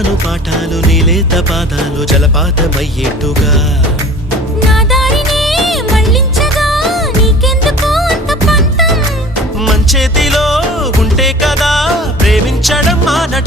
చెబుతాను పాఠాలు నీలేత పాదాలు జలపాతమయ్యేట్టుగా నా దారినే మళ్ళించగా నీకెందుకు అంత పంతం మంచేతిలో ఉంటే కదా ప్రేమించడం మానటం